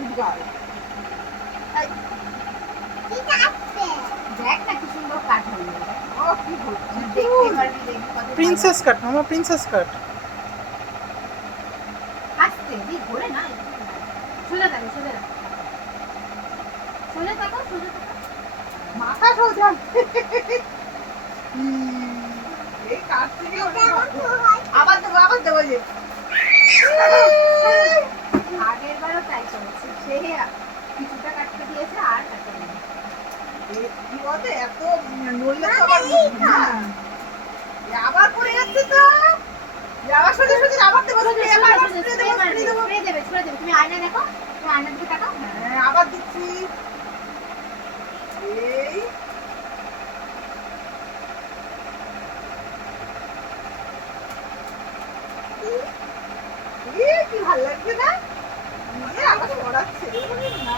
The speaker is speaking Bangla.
Good girl. দেখ না কি সুন্দর কাট হলো। ও কি হচ্ছে, দেখতে পারবি, দেখবি কত প্রিন্সেস কাট মামা, প্রিন্সেস কাট। আস্তে দি ঘোরে না, সোজা থাকো, সোজা থাকো, সোজা থাকো, সোজা থাকো, মাথা সোজা। এই কাট থেকে আবার দেবো, আবার দেবো। যে আগের বারও তাই করেছে, সে কিছুটা কাটতে দিয়েছে আর কাটতে দিয়েছে। কি বলতে এত নড়লে তো আবার আবার পড়ে যাচ্ছে তো। আবার সোজা সোজা আবার দেবো, ছুঁড়ে দেবে। তুমি আয়না দেখো, তুমি আয়নার দিকে তাকাও। হ্যাঁ আবার দিচ্ছি। এই কি ভালো লাগছে না, আবার পড়াচ্ছে না।